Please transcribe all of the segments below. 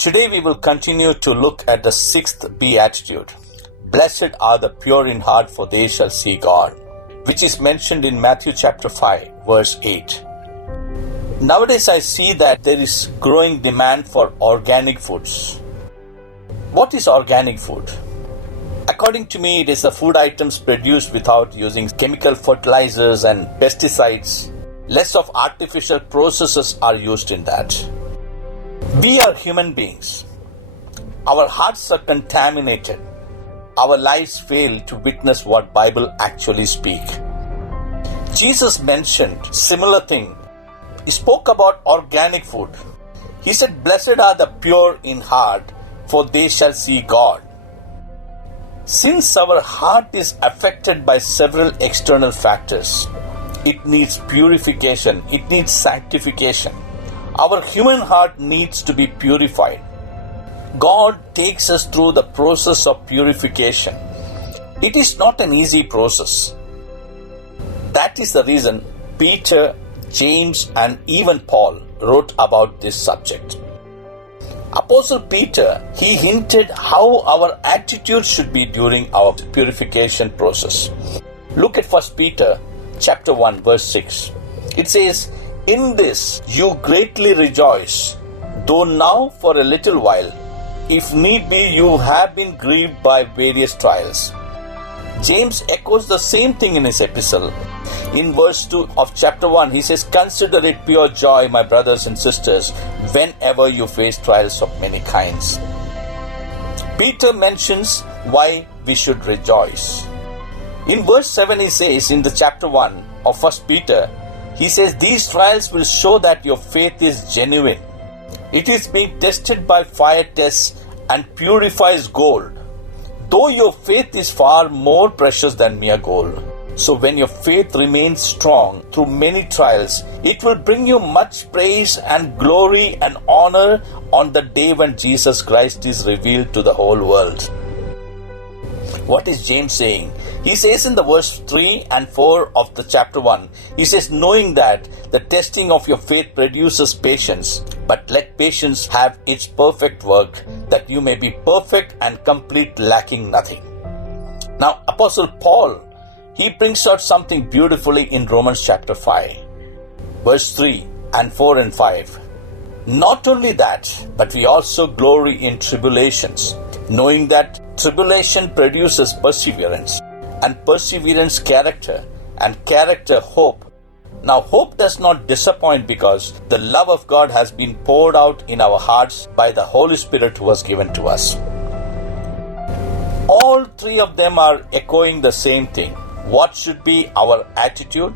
Today we will continue to look at the sixth beatitude. Blessed are the pure in heart, for they shall see God, which is mentioned in Matthew chapter 5, verse 8. Nowadays I see that there is growing demand for organic foods. What is organic food? According to me, it is the food items produced without using chemical fertilizers and pesticides. Less of artificial processes are used in that. We are human beings. Our hearts are contaminated. Our lives fail to witness what Bible actually speak. Jesus mentioned similar thing. He spoke about organic food. He said, "Blessed are the pure in heart, for they shall see God." Since our heart is affected by several external factors, it needs purification, it needs sanctification. Our human heart needs to be purified. God takes us through the process of purification. It is not an easy process. That is the reason Peter, James, and even Paul wrote about this subject. Apostle Peter, he hinted how our attitude should be during our purification process. Look at 1 Peter chapter 1 verse 6. It says, "In this you greatly rejoice, though now for a little while, if need be, you have been grieved by various trials." James echoes the same thing in his epistle. In verse 2 of chapter 1, he says, "Consider it pure joy, my brothers and sisters, whenever you face trials of many kinds." Peter mentions why we should rejoice. In verse 7, he says, in the chapter 1 of 1 Peter, he says, "These trials will show that your faith is genuine. It is being tested by fire tests and purifies gold, though your faith is far more precious than mere gold. So when your faith remains strong through many trials, it will bring you much praise and glory and honor on the day when Jesus Christ is revealed to the whole world." What is James saying? He says in the verse 3 and 4 of the chapter 1, he says, "Knowing that the testing of your faith produces patience, but let patience have its perfect work, that you may be perfect and complete, lacking nothing." Now, Apostle Paul, he brings out something beautifully in Romans chapter 5, verse 3 and 4 and 5. "Not only that, but we also glory in tribulations, knowing that tribulation produces perseverance, and perseverance character, and character hope. Now hope does not disappoint, because the love of God has been poured out in our hearts by the Holy Spirit who was given to us." All three of them are echoing the same thing. What should be our attitude?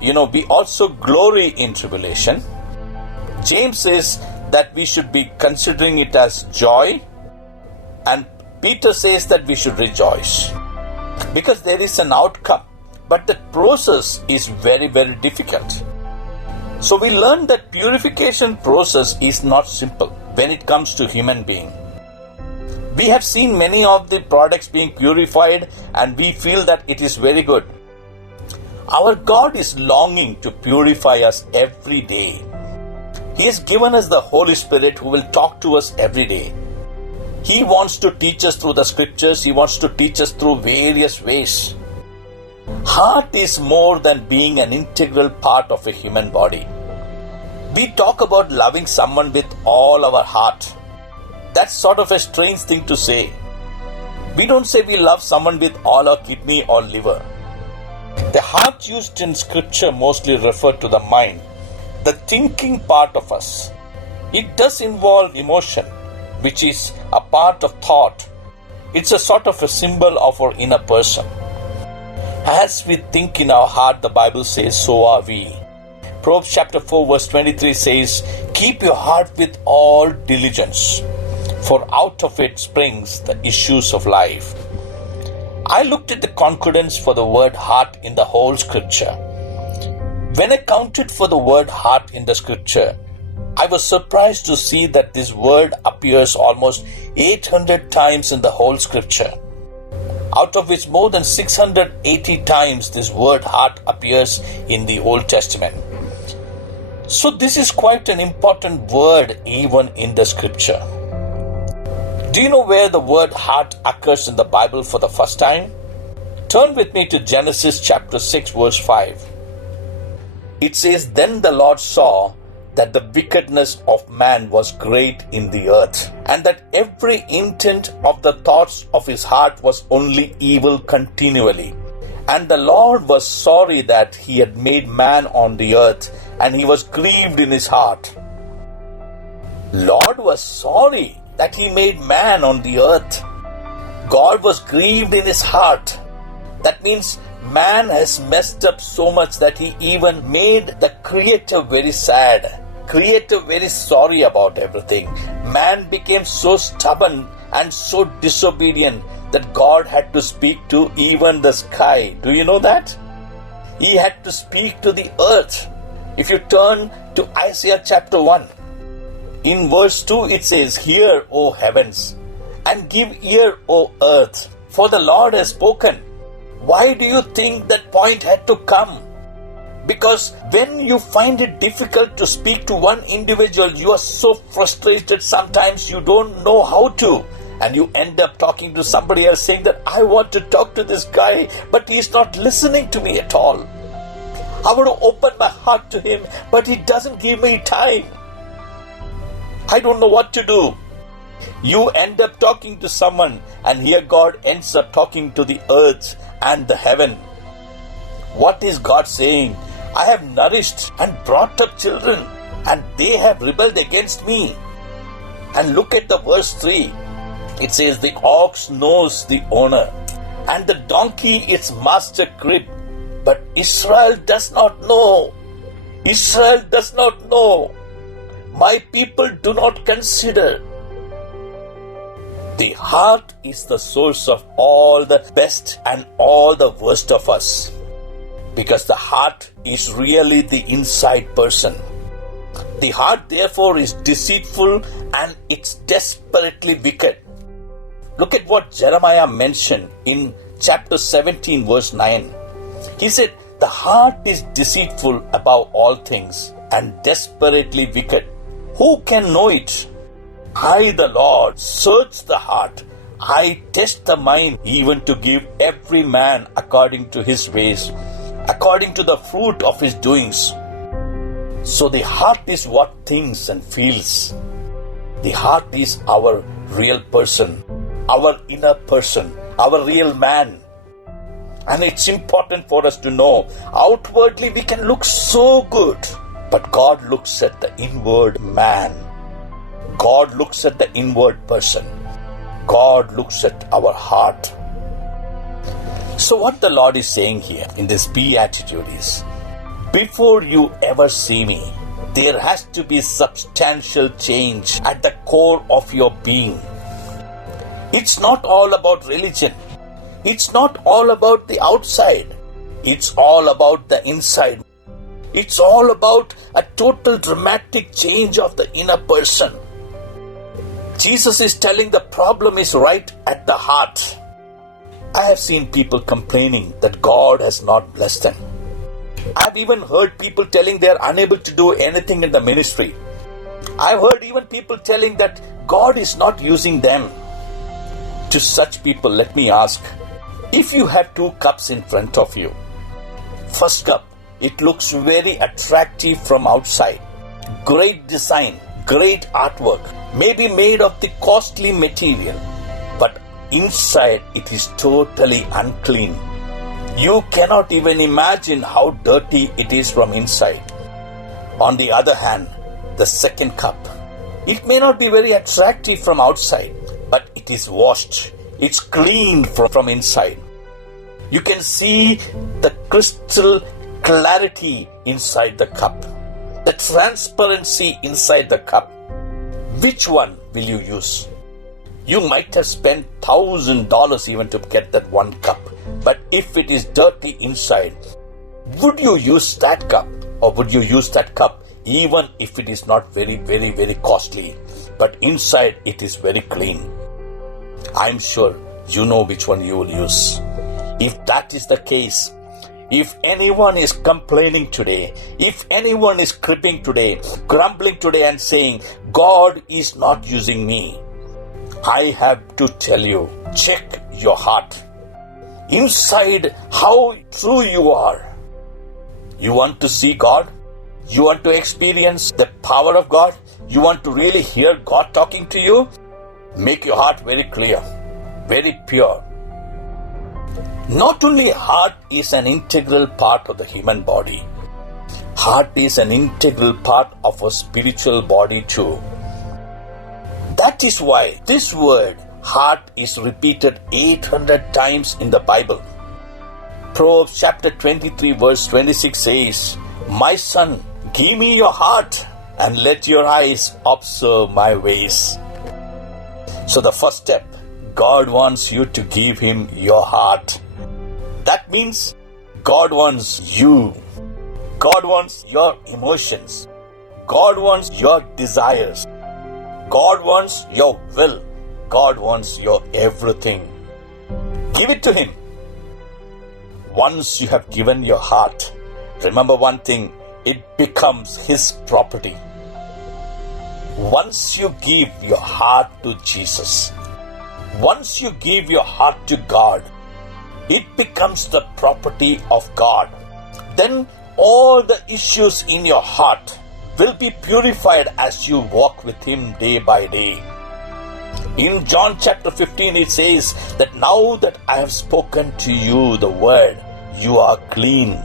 We also glory in tribulation. James says that we should be considering it as joy, and Peter says that we should rejoice, because there is an outcome, but the process is very, very difficult. So we learn that purification process is not simple when it comes to human being. We have seen many of the products being purified, and we feel that it is very good. Our God is longing to purify us every day. He has given us the Holy Spirit who will talk to us every day. He wants to teach us through the scriptures. He wants to teach us through various ways. Heart is more than being an integral part of a human body. We talk about loving someone with all our heart. That's sort of a strange thing to say. We don't say we love someone with all our kidney or liver. The heart used in scripture mostly refer to the mind, the thinking part of us. It does involve emotion, which is a part of thought. It's a sort of a symbol of our inner person. As we think in our heart, the Bible says, so are we. Proverbs chapter 4 verse 23 says, "Keep your heart with all diligence, for out of it springs the issues of life." I looked at the concordance for the word heart in the whole scripture. When I counted for the word heart in the scripture, I was surprised to see that this word appears almost 800 times in the whole scripture, out of which more than 680 times this word heart appears in the Old Testament. So this is quite an important word even in the scripture. Do you know where the word heart occurs in the Bible for the first time? Turn with me to Genesis chapter 6 verse 5. It says, "Then the Lord saw that the wickedness of man was great in the earth, and that every intent of the thoughts of his heart was only evil continually. And the Lord was sorry that he had made man on the earth, and he was grieved in his heart." Lord was sorry that he made man on the earth. God was grieved in his heart. That means man has messed up so much that he even made the Creator very sad, Creator very sorry about everything. Man became so stubborn and so disobedient that God had to speak to even the sky. Do you know that? He had to speak to the earth. If you turn to Isaiah chapter 1, in verse 2 it says, "Hear, O heavens, and give ear, O earth, for the Lord has spoken." Why do you think that point had to come? Because when you find it difficult to speak to one individual, you are so frustrated sometimes you don't know how to. And you end up talking to somebody else saying that, "I want to talk to this guy, but he's not listening to me at all. I want to open my heart to him, but he doesn't give me time. I don't know what to do." You end up talking to someone, and here God ends up talking to the earth and the heaven. What is God saying? "I have nourished and brought up children, and they have rebelled against me." And look at the verse 3. It says, "The ox knows the owner, and the donkey its master crib, but Israel does not know." Israel does not know. My people do not consider. The heart is the source of all the best and all the worst of us, because the heart is really the inside person. The heart therefore is deceitful and it's desperately wicked. Look at what Jeremiah mentioned in chapter 17 verse 9. He said, "The heart is deceitful above all things and desperately wicked. Who can know it? I, the Lord, search the heart. I test the mind, even to give every man according to his ways, according to the fruit of his doings." So the heart is what thinks and feels. The heart is our real person, our inner person, our real man. And it's important for us to know, outwardly we can look so good, but God looks at the inward man. God looks at the inward person. God looks at our heart. So what the Lord is saying here in this beatitude is, before you ever see me, there has to be substantial change at the core of your being. It's not all about religion. It's not all about the outside. It's all about the inside. It's all about a total dramatic change of the inner person. Jesus is telling the problem is right at the heart. I have seen people complaining that God has not blessed them. I've even heard people telling they are unable to do anything in the ministry. I've heard even people telling that God is not using them. To such people, let me ask, if you have 2 cups in front of you, first cup, it looks very attractive from outside. Great design, great artwork, maybe made of the costly material, but inside it is totally unclean. You cannot even imagine how dirty it is from inside. On the other hand, the second cup, it may not be very attractive from outside, but it is washed. It's clean from inside. You can see the crystal clarity inside the cup, the transparency inside the cup. Which one will you use? You might have spent $1,000 even to get that one cup, but if it is dirty inside, would you use that cup, or would you use that cup even if it is not very, very, very costly, but inside it is very clean? I'm sure you know which one you will use. If that is the case, if anyone is complaining today, if anyone is cribbing today, grumbling today and saying, God is not using me, I have to tell you, check your heart. Inside, how true you are. You want to see God? You want to experience the power of God? You want to really hear God talking to you? Make your heart very clear, very pure. Not only heart is an integral part of the human body, heart is an integral part of a spiritual body too. That is why this word heart is repeated 800 times in the Bible. Proverbs chapter 23 verse 26 says, "My son, give me your heart and let your eyes observe my ways." So the first step, God wants you to give him your heart. That means God wants you. God wants your emotions. God wants your desires. God wants your will. God wants your everything. Give it to him. Once you have given your heart, remember one thing, it becomes his property. Once you give your heart to Jesus, once you give your heart to God, it becomes the property of God. Then all the issues in your heart will be purified as you walk with him day by day. In John chapter 15 it says that now that I have spoken to you the word, you are clean.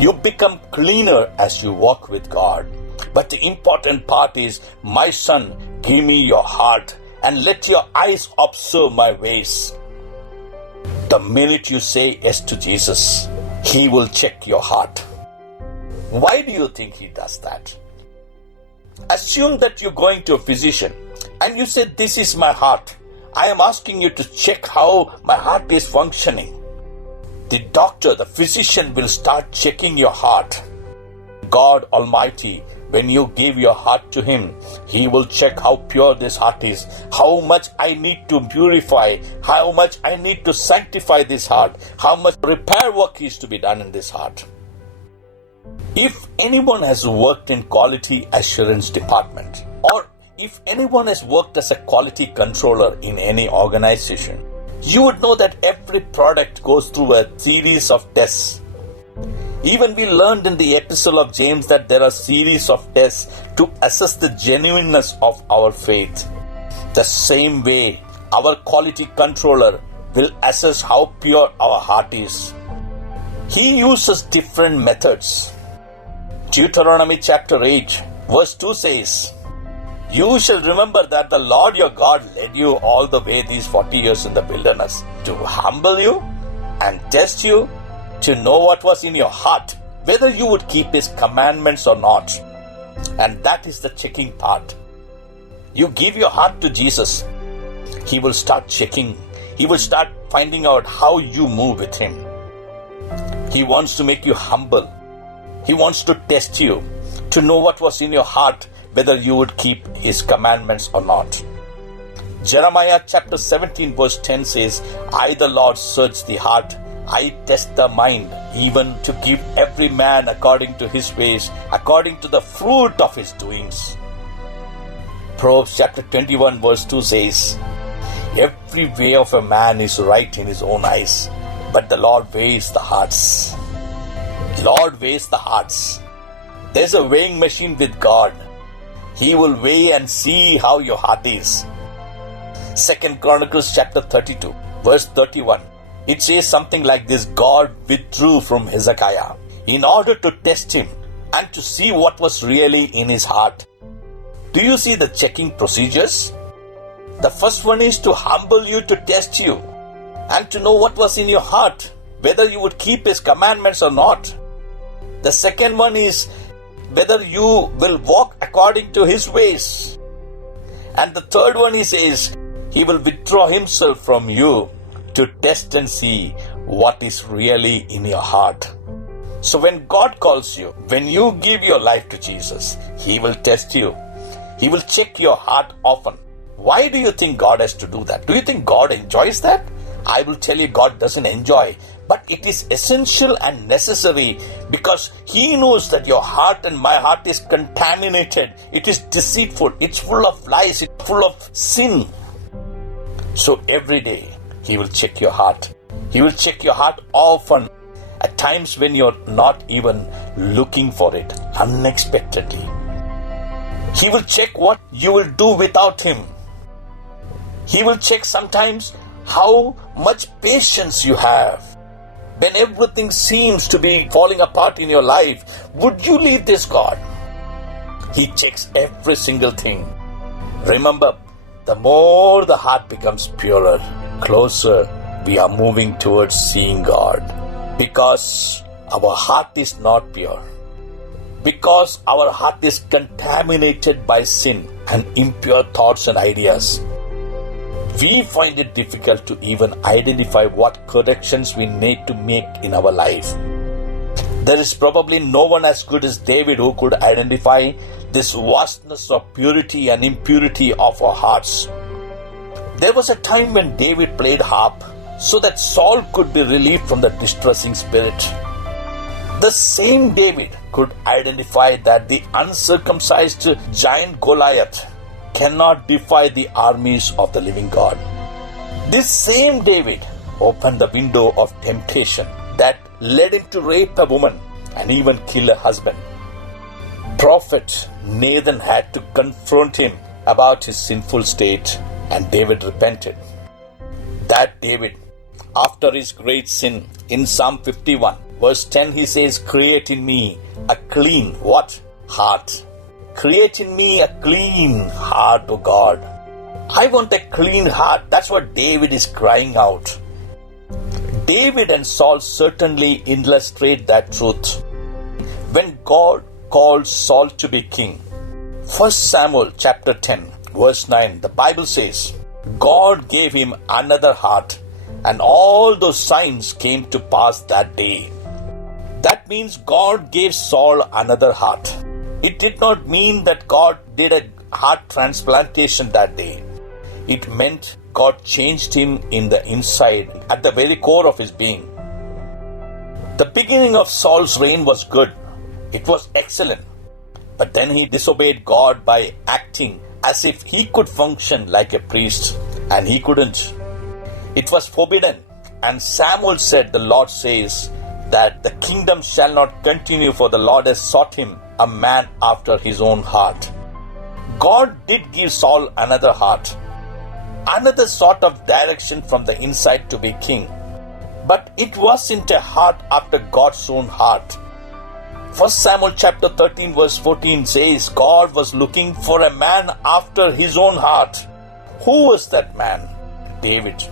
You become cleaner as you walk with God. But the important part is, my son, give me your heart and let your eyes observe my ways. The minute you say yes to Jesus, he will check your heart. Why do you think he does that? Assume that you're going to a physician and you say, "This is my heart. I am asking you to check how my heart is functioning." The doctor, the physician will start checking your heart. God Almighty, when you give your heart to him, he will check how pure this heart is, how much I need to purify, how much I need to sanctify this heart, how much repair work is to be done in this heart. If anyone has worked in quality assurance department, or if anyone has worked as a quality controller in any organization, you would know that every product goes through a series of tests. Even we learned in the epistle of James that there are series of tests to assess the genuineness of our faith. The same way, our quality controller will assess how pure our heart is. He uses different methods. Deuteronomy chapter 8 verse 2 says, "You shall remember that the Lord your God led you all the way these 40 years in the wilderness to humble you and test you, to know what was in your heart, whether you would keep his commandments or not." And that is the checking part. You give your heart to Jesus, he will start checking. He will start finding out how you move with him. He wants to make you humble. He wants to test you, to know what was in your heart, whether you would keep his commandments or not. Jeremiah chapter 17 verse 10 says, "I the Lord search the heart, I test the mind, even to give every man according to his ways, according to the fruit of his doings." Proverbs chapter 21 verse 2 says, "Every way of a man is right in his own eyes, but the Lord weighs the hearts." Lord weighs the hearts. There's a weighing machine with God. He will weigh and see how your heart is. 2 Chronicles chapter 32 verse 31. It says something like this: God withdrew from Hezekiah in order to test him and to see what was really in his heart. Do you see the checking procedures? The first one is to humble you, to test you, and to know what was in your heart, whether you would keep his commandments or not. The second one is whether you will walk according to his ways. And the third one, he says, he will withdraw himself from you to test and see what is really in your heart. So when God calls you, when you give your life to Jesus, he will test you. He will check your heart often. Why do you think God has to do that? Do you think God enjoys that? I will tell you, God doesn't enjoy, but it is essential and necessary, because he knows that your heart and my heart is contaminated. It is deceitful. It's full of lies. It's full of sin. So every day, He will check your heart. He will check your heart often, at times when you're not even looking for it, unexpectedly. He will check what you will do without Him. He will check sometimes how much patience you have. When everything seems to be falling apart in your life, would you leave this God? He checks every single thing. Remember, the more the heart becomes purer, closer we are moving towards seeing God. Because our heart is not pure. Because our heart is contaminated by sin and impure thoughts and ideas. We find it difficult to even identify what corrections we need to make in our life. There is probably no one as good as David who could identify this vastness of purity and impurity of our hearts. There was a time when David played harp so that Saul could be relieved from the distressing spirit. The same David could identify that the uncircumcised giant Goliath cannot defy the armies of the living God. This same David opened the window of temptation that led him to rape a woman and even kill a husband. Prophet Nathan had to confront him about his sinful state, and David repented. That David, after his great sin, in Psalm 51, verse 10, he says, "Create in me a clean," what? Heart. Create in me a clean heart, O God. I want a clean heart. That's what David is crying out. David and Saul certainly illustrate that truth. When God called Saul to be king, 1 Samuel chapter 10, verse 9, the Bible says, God gave him another heart, and all those signs came to pass that day. That means God gave Saul another heart. It did not mean that God did a heart transplantation that day. It meant God changed him in the inside, at the very core of his being. The beginning of Saul's reign was good. It was excellent. But then he disobeyed God by acting as if he could function like a priest, and he couldn't. It was forbidden. And Samuel said, the Lord says that the kingdom shall not continue, for the Lord has sought him a man after his own heart. God did give Saul another heart, another sort of direction from the inside to be king. But it wasn't a heart after God's own heart. 1 Samuel chapter 13 verse 14 says God was looking for a man after his own heart. Who was that man? David.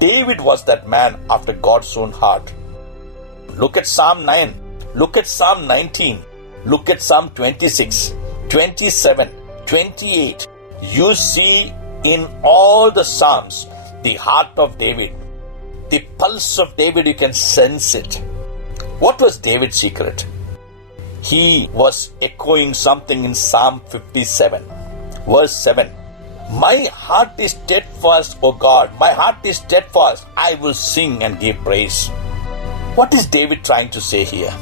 David was that man after God's own heart. Look at Psalm 9. Look at Psalm 19. Look at Psalm 26, 27, 28. You see in all the Psalms the heart of David. The pulse of David, you can sense it. What was David's secret? He was echoing something in Psalm 57, verse 7. My heart is steadfast, O God. My heart is steadfast. I will sing and give praise. What is David trying to say here?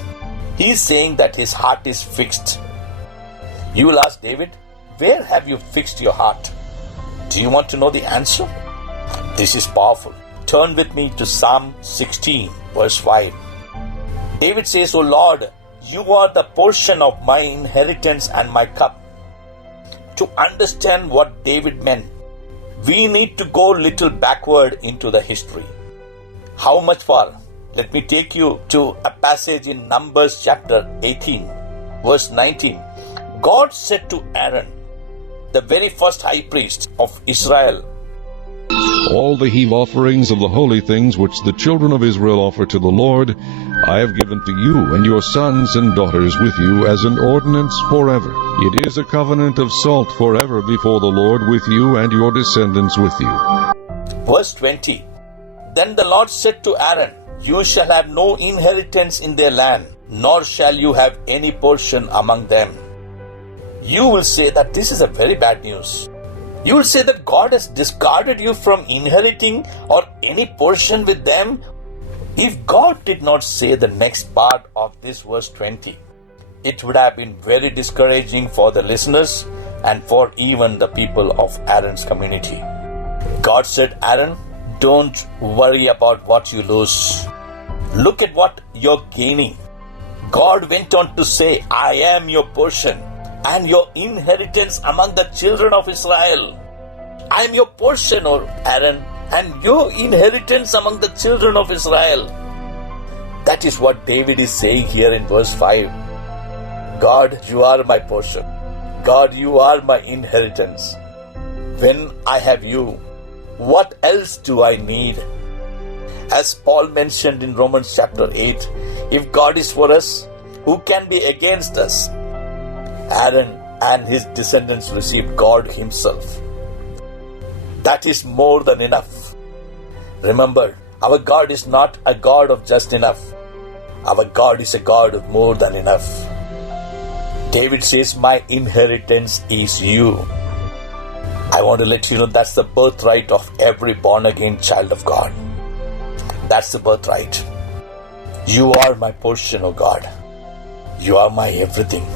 He is saying that his heart is fixed. You will ask David, where have you fixed your heart? Do you want to know the answer? This is powerful. Turn with me to Psalm 16, verse 5. David says, O Lord, you are the portion of my inheritance and my cup. To understand what David meant, we need to go a little backward into the history. How much far? Let me take you to a passage in Numbers chapter 18, verse 19. God said to Aaron, the very first high priest of Israel, all the heave offerings of the holy things which the children of Israel offer to the Lord, I have given to you and your sons and daughters with you as an ordinance forever. It is a covenant of salt forever before the Lord with you and your descendants with you. Verse 20. Then the Lord said to Aaron, you shall have no inheritance in their land, nor shall you have any portion among them. You will say that this is a very bad news. You will say that God has discarded you from inheriting or any portion with them. If God did not say the next part of this verse 20, it would have been very discouraging for the listeners and for even the people of Aaron's community. God said, Aaron, don't worry about what you lose. Look at what you're gaining. God went on to say, I am your portion and your inheritance among the children of Israel. I am your portion, O Aaron, and your inheritance among the children of Israel. That is what David is saying here in verse 5. God, you are my portion. God, you are my inheritance. When I have you, what else do I need? As Paul mentioned in Romans chapter 8, if God is for us, who can be against us? Aaron and his descendants received God himself. That is more than enough. Remember, our God is not a God of just enough. Our God is a God of more than enough. David says, my inheritance is you. I want to let you know that's the birthright of every born-again child of God. That's the birthright. You are my portion, O God. You are my everything.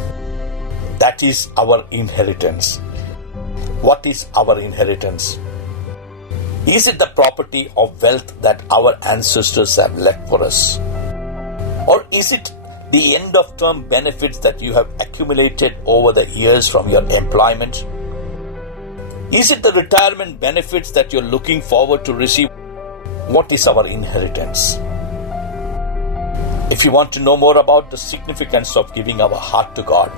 That is our inheritance. What is our inheritance? Is it the property of wealth that our ancestors have left for us? Or is it the end-of-term benefits that you have accumulated over the years from your employment? Is it the retirement benefits that you're looking forward to receive? What is our inheritance? If you want to know more about the significance of giving our heart to God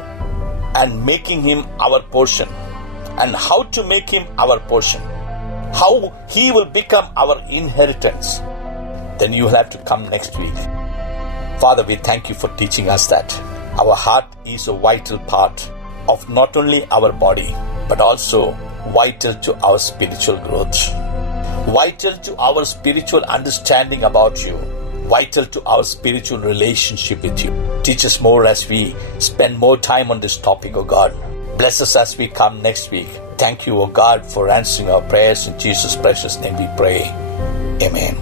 and making Him our portion, and how to make Him our portion, how He will become our inheritance, then you will have to come next week. Father, we thank you for teaching us that our heart is a vital part of not only our body, but also vital to our spiritual growth, vital to our spiritual understanding about you, vital to our spiritual relationship with you. Teach us more as we spend more time on this topic, O God. Bless us as we come next week. Thank you, O God, for answering our prayers. In Jesus' precious name we pray. Amen.